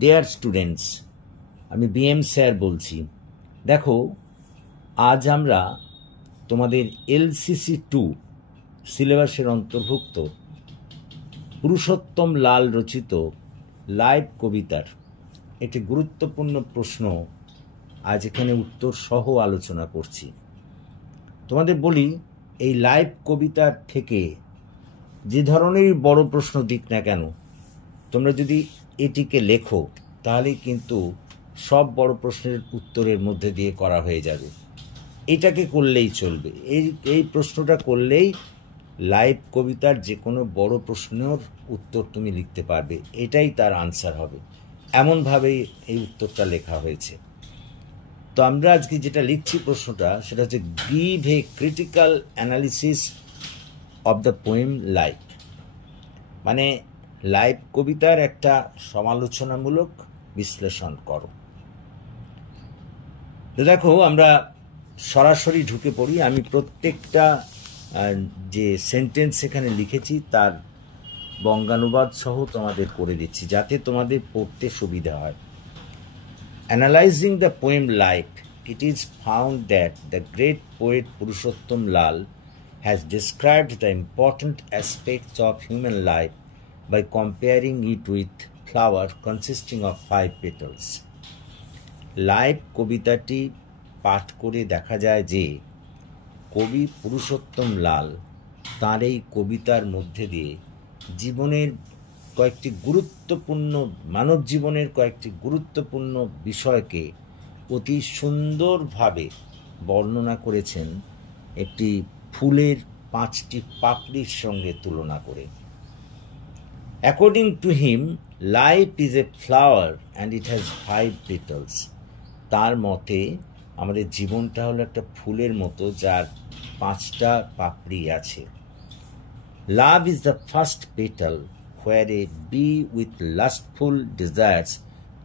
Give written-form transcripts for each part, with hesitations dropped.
Dear students, আমি BM sir বলছি। দেখো, আজ আমরা তোমাদের LCC2 সিলেবাসের অন্তর্ভুক্ত পুরুষোত্তম লাল রচিত লাইভ কবিতার একটি গুরুত্বপূর্ণ প্রশ্ন আজ এখানে উত্তর সহ আলোচনা করছি। তোমাদের বলি, এই লাইভ কবিতার থেকে যে ধরনের বড় প্রশ্ন দিক না কেন, তোমরা যদি এটিকে লেখো তাহলে কিন্তু সব বড় প্রশ্নের উত্তরের মধ্যে দিয়ে করা হয়ে যাবে। এটাকে করলেই চলবে, এই প্রশ্নটা করলেই লাইভ কবিতার যে কোনো বড় প্রশ্নের উত্তর তুমি লিখতে পারবে, এটাই তার আনসার হবে। এমনভাবেই এই উত্তরটা লেখা হয়েছে। তো আমরা আজকে যেটা লিখছি প্রশ্নটা, সেটা হচ্ছে give a critical analysis of the poem live. মানে লাইভ কবিতার একটা সমালোচনামূলক বিশ্লেষণ করো। তো দেখো, আমরা সরাসরি ঢুকে পড়ি। আমি প্রত্যেকটা যে সেন্টেন্স এখানে লিখেছি তার বঙ্গানুবাদ সহ তোমাদের করে দিচ্ছি, যাতে তোমাদের পড়তে সুবিধা হয়। Analyzing the poem Life, it is found that the great poet Purushottam Lal has described the important aspects of human life by comparing it with flower consisting of 5 petals. Live কবিতাটি পাঠ করে দেখা যায় যে কবি পুরুষোত্তম লাল তাঁর এই কবিতার মধ্যে দিয়ে জীবনের কয়েকটি গুরুত্বপূর্ণ, মানব জীবনের কয়েকটি গুরুত্বপূর্ণ বিষয়কে অতি সুন্দরভাবে বর্ণনা করেছেন একটি ফুলের 5টি পাপড়ির সঙ্গে তুলনা করে। According to him, life is a flower and it has 5 petals. তার মতে আমাদের জীবনটা হলো একটা ফুলের মতো, যার 5টা পাপড়ি আছে। Love is the first petal where a bee with lustful desires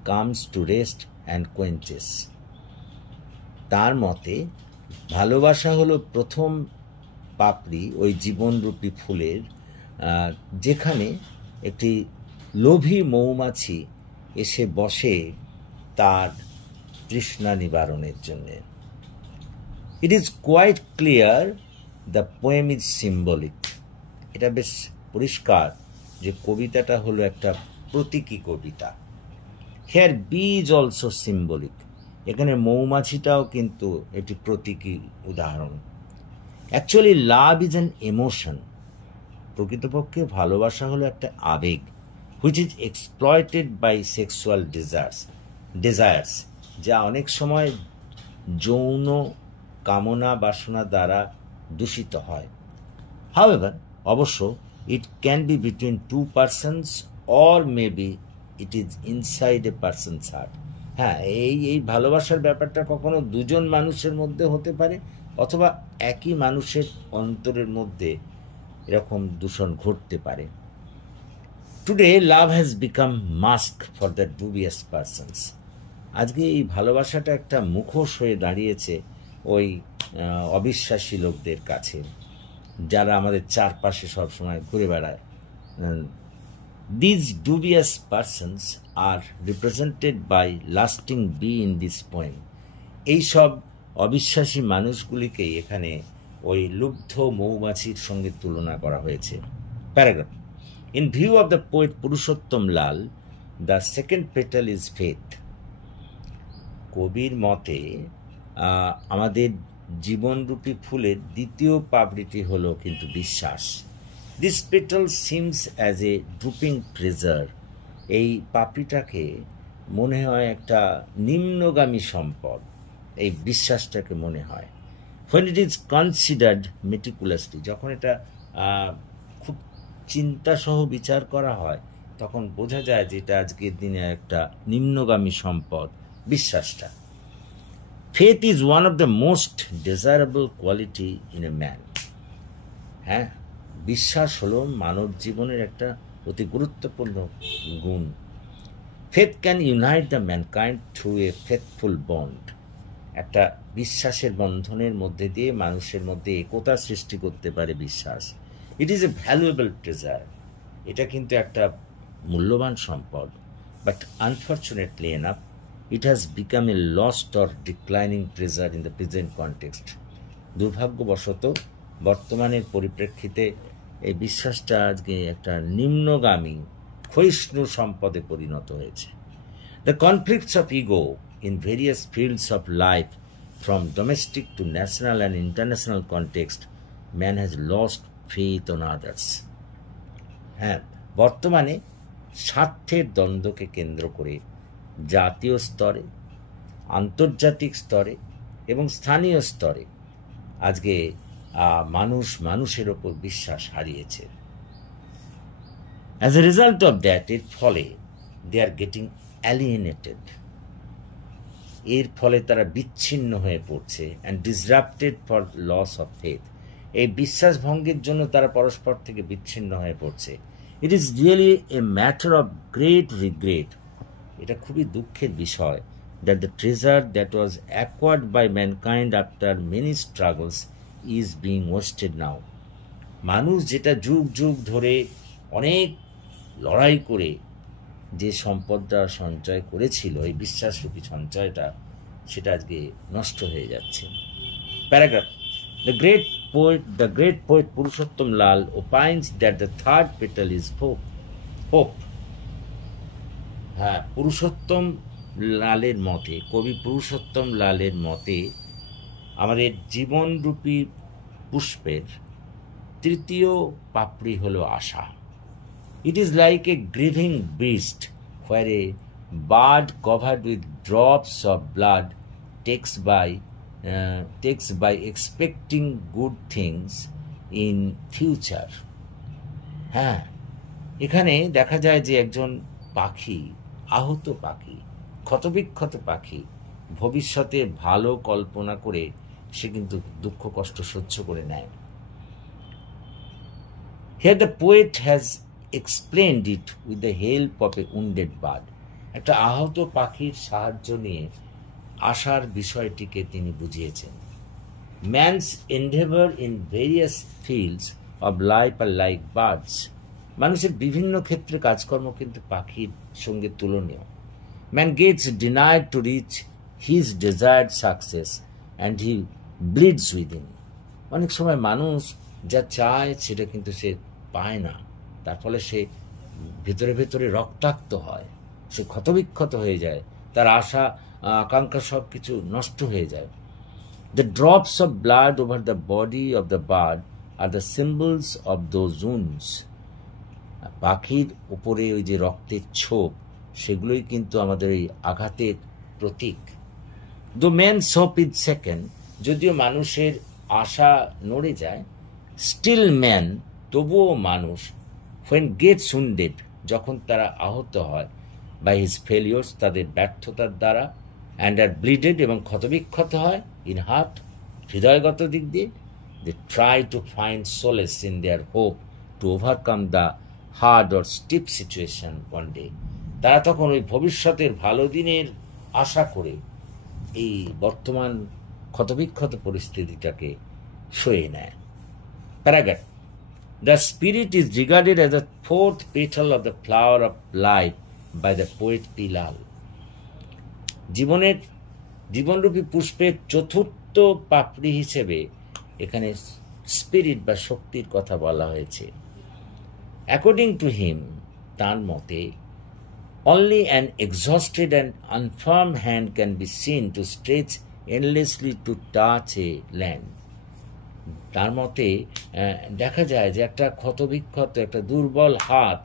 comes to rest and quenches. তার মতে ভালোবাসা হলো প্রথম পাপড়ি ওই জীবনরূপী ফুলের, যেখানে একটি লোভী মৌমাছি এসে বসে তার তৃষ্ণা নিবারণের জন্য। It is quite clear the poem is symbolic. এটা বেশ পরিষ্কার যে কবিতাটা হলো একটা প্রতীকী কবিতা। Here bee is also symbolic. এখানে মৌমাছিটাও কিন্তু একটি প্রতীকী উদাহরণ। Actually love is an emotion. প্রকৃতপক্ষে ভালোবাসা হলো একটা আবেগ, which is exploited by sexual desires, যা অনেক সময় যৌন কামনা বাসনা দ্বারা দূষিত হয়। হাউএভার, অবশ্য it can be between 2 persons or maybe it is inside a person's heart. হ্যাঁ, এই ভালোবাসার ব্যাপারটা কখনো দুজন মানুষের মধ্যে হতে পারে, অথবা একই মানুষের অন্তরের মধ্যে এরকম দূষণ ঘটতে পারে। Today love has become mask for the dubious persons. আজকে এই ভালোবাসাটা একটা মুখোশ হয়ে দাঁড়িয়েছে ওই অবিশ্বাসী লোকদের কাছে, যারা আমাদের চারপাশে সবসময় ঘুরে বেড়ায়। These dubious persons are represented by lusting bee in this poem. এইসব অবিশ্বাসী মানুষগুলিকেই এখানে ওই লুব্ধ মৌমাছির সঙ্গে তুলনা করা হয়েছে। Paragraph: in view of the poet Purushottam Lal, the second petal is faith. কবির মতে আমাদের জীবনরূপী ফুলের দ্বিতীয় পাপড়িটি হলো কিন্তু বিশ্বাস। This petal seems as a drooping treasure. এই পাপড়িটাকে মনে হয় একটা নিম্নগামী সম্পদ, এই বিশ্বাসটাকে মনে হয়। when it is considered meticulously, যখন এটা খুব চিন্তাসহ বিচার করা হয়, তখন বোঝা যায় যে এটা আজকের দিনে একটা নিম্নগামী সম্পদ, বিশ্বাসটা। Faith is one of the most desirable quality in a man. হ্যাঁ, বিশ্বাস হলো মানব জীবনের একটা অতি গুরুত্বপূর্ণ গুণ। Faith can unite the mankind through a faithful bond. একটা বিশ্বাসের বন্ধনের মধ্যে দিয়ে মানুষের মধ্যে একতা সৃষ্টি করতে পারে বিশ্বাস। It is a valuable treasure. এটা কিন্তু একটা মূল্যবান সম্পদ। but unfortunately enough, it has become a lost or declining treasure in the present context. দুর্ভাগ্যবশত বর্তমানের পরিপ্রেক্ষিতে এই বিশ্বাসটা আজকে একটা নিম্নগামী ক্ষয়িষ্ণু সম্পদে পরিণত হয়েছে। The conflicts of ego in various fields of life, from domestic to national and international context, man has lost faith on others. হ্যাঁ, বর্তমানে স্বার্থের দ্বন্দ্বকে কেন্দ্র করে জাতীয় স্তরে, আন্তর্জাতিক স্তরে এবং স্থানীয় স্তরে আজকে মানুষ মানুষের ওপর বিশ্বাস হারিয়েছে। As a result of that, এর ফলে দে আর গেটিং অ্যালিয়েনেটেড, এর ফলে তারা বিচ্ছিন্ন হয়ে পড়ছে, and disrupted for loss of faith, এই বিশ্বাস ভঙ্গের জন্য তারা পরস্পর থেকে বিচ্ছিন্ন হয়ে পড়ছে। It is really a matter of great regret, এটা খুবই দুঃখের বিষয়, that the treasure that was acquired by mankind after many struggles is being wasted now. মানুষ যেটা যুগ যুগ ধরে অনেক লড়াই করে যে সম্পদটা সঞ্চয় করেছিল, এই বিশ্বাসরূপী সঞ্চয়টা, সেটা আজকে নষ্ট হয়ে যাচ্ছে। Paragraph, The great poet Purushottam Lal opines that the third petal is hope. হ্যাঁ, পুরুষোত্তম লালের মতে, কবি পুরুষোত্তম লালের মতে, আমাদের জীবনরূপী পুষ্পের তৃতীয় পাপড়ি হলো আশা। It is like a grieving beast where a bird covered with drops of blood takes by expecting good things in future. হ্যাঁ, এখানে দেখা যায় যে একজন পাখি, আহত পাখি, ক্ষতবিক্ষত পাখি, ভবিষ্যতে ভালো কল্পনা করে সে কিন্তু দুঃখ কষ্ট সহ্য করে নেয়। Here the poet has explained it with the help of a wounded bird. একটা আহত পাখির সাহায্য নিয়ে আশার বিষয়টিকে তিনি বুঝিয়েছেন। Man's endeavor in various fields of life are like birds. মানুষের বিভিন্ন ক্ষেত্রে কাজকর্ম কিন্তু পাখির সঙ্গে তুলনীয়। Man gets denied to reach his desired success and he bleeds within. অনেক সময় মানুষ যা চায় সেটা কিন্তু সে পায় না, তার ফলে সে ভেতরে ভেতরে রক্তাক্ত হয়, সে ক্ষতবিক্ষত হয়ে যায়, তার আশা আকাঙ্ক্ষা সব কিছু নষ্ট হয়ে যায়। The drops of blood over the body of the bird are the symbols of those wounds. পাখির উপরে ওই যে রক্তের ছোপ, সেগুলোই কিন্তু আমাদের এই আঘাতের প্রতীক। Though man's hope is second, যদিও মানুষের আশা নড়ে যায়, still man, তবুও মানুষ, when gets wounded, যখন তারা আহত হয়, by his failures, তাদের ব্যর্থতার দ্বারা, and are bleeded, এবং ক্ষতবিক্ষত হয়, in heart, হৃদয়গত দিক দিয়ে, they try to find solace in their hope to overcome the hard or stiff situation one day. তারা তখন ওই ভবিষ্যতের ভালো দিনের আশা করে এই বর্তমান ক্ষতবিক্ষত পরিস্থিতিটাকে সয়ে নেয়। Paragraph, the spirit is regarded as the fourth petal of the flower of life by the poet P. Lal. জীবনরূপী পুষ্পের চতুর্থ পাপড়ি হিসেবে এখানে স্পিরিট বা শক্তির কথা বলা হয়েছে। অ্যাকর্ডিং টু হিম, তার মতে, only an exhausted and unfirm hand can be seen to stretch endlessly to touch a land. তার মতে দেখা যায় যে একটা ক্ষতবিক্ষত, একটা দুর্বল হাত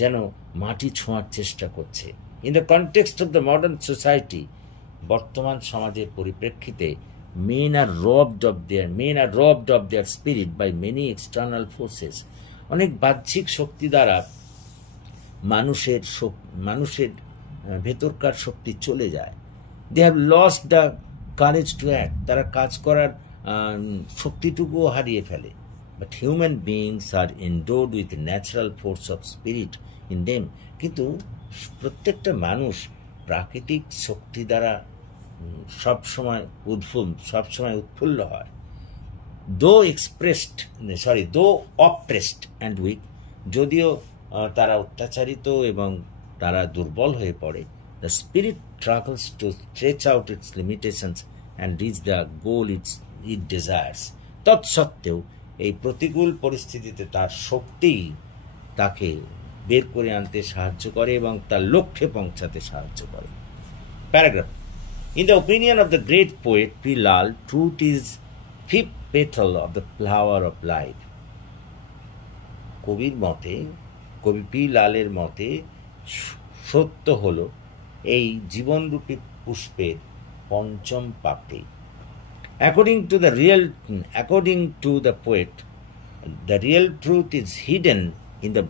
যেন মাটি ছোঁয়ার চেষ্টা করছে। In the context of the modern society, বর্তমান সমাজের পরিপ্রেক্ষিতে, men are robbed of their spirit by many external forces. অনেক বাহ্যিক শক্তি দ্বারা মানুষের ভেতরকার শক্তি চলে যায়। They have lost the courage to act, তারা কাজ করার শক্তিটুকুও হারিয়ে ফেলে। But human beings are endowed with natural force of spirit in them, কিন্তু প্রত্যেকটা মানুষ প্রাকৃতিক শক্তি দ্বারা সবসময় উৎফুল্ল হয়। দো অপ্রেসড অ্যান্ড উইক, যদিও তারা অত্যাচারিত এবং তারা দুর্বল হয়ে পড়ে, the spirit travels two stretch out it's limitations and reach the goal it desires. তৎসত্ত্বেও এই প্রতিকূল পরিস্থিতিতে তার শক্তি তাকে বের করে আনতে সাহায্য করে এবং তার লক্ষ্যে পৌঁছাতে সাহায্য করে। Paragraph. In the opinion of the great poet P. Lal, truth is fifth petal of the flower of life. কবির মতে, কবি পি লালের মতে, সত্য হল এই জীবনরূপী পুষ্পের পঞ্চম পাপড়ি। According to the poet, the real truth is hidden in the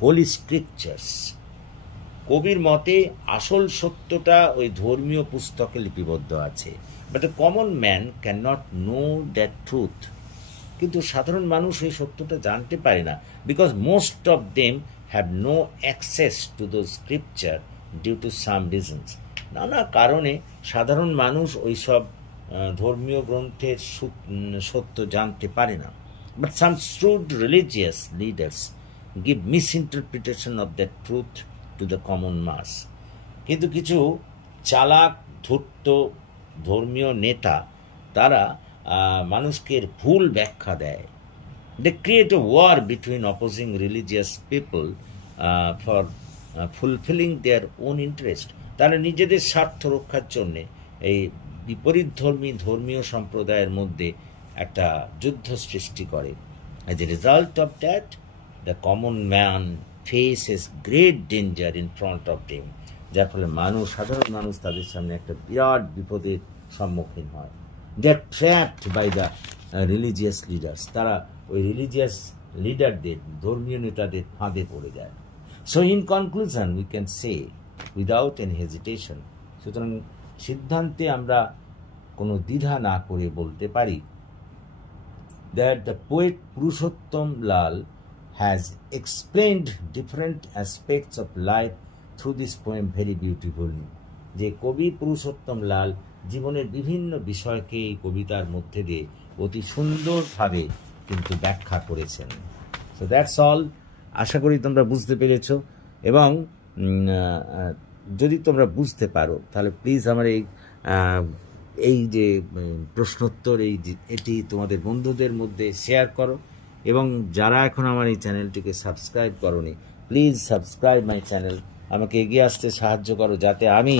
holy scriptures. কবির মতে আসল সত্যটা ওই ধর্মীয় পুস্তকে লিপিবদ্ধ আছে। But the common man can not know that truth. কিন্তু সাধারণ মানুষ এই সত্যটা জানতে পারে না, because most of them have no access to the scripture due to some reasons. নানা কারণে সাধারণ মানুষ ওই সব ধর্মীয় গ্রন্থের সত্য জানতে পারে না। But some shrewd religious leaders give misinterpretation of that truth to the common mass. কিন্তু কিছু চালাক ধূর্ত ধর্মীয় নেতা তারা মানুষকে ভুল ব্যাখ্যা দেয়। They create a war between opposing religious people for fulfilling their own interest. তারা নিজেদের স্বার্থ রক্ষার জন্যে এই বিপরীত ধর্মীয় সম্প্রদায়ের মধ্যে একটা যুদ্ধ সৃষ্টি করে। As a result of that, the common man faces great danger in front of them. যার ফলে সাধারণ মানুষ তাদের সামনে একটা বিরাট বিপদের সম্মুখীন হয়। They are trapped by the religious leaders. তারা ওই রিলিজিয়াস লিডারদের, ধর্মীয় নেতাদের ফাঁদে পড়ে যায়। So in conclusion, we can say without any hesitation, সুতরাং সিদ্ধান্তে আমরা কোনো দ্বিধা না করে বলতে পারি that the poet Purushottam Lal has explained different aspects of life through this poem very beautifully. যে কবি পুরুষোত্তম লাল জীবনের বিভিন্ন বিষয়কে এই কবিতার মধ্যে দিয়ে অতি সুন্দরভাবে কিন্তু ব্যাখ্যা করেছেন। So that's all. আশা করি তোমরা বুঝতে পেরেছ, এবং যদি তোমরা বুঝতে পারো তাহলে প্লিজ আমার এই যে প্রশ্নোত্তর এটি তোমাদের বন্ধুদের মধ্যে শেয়ার করো, এবং যারা এখন আমার এই চ্যানেলটিকে সাবস্ক্রাইব করোনি, প্লিজ সাবস্ক্রাইব মাই চ্যানেল। আমাকে এগিয়ে আসতে সাহায্য করো যাতে আমি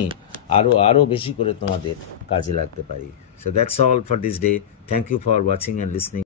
আরও বেশি করে তোমাদের কাজে লাগতে পারি। So that's all for this day. Thank you for watching and listening.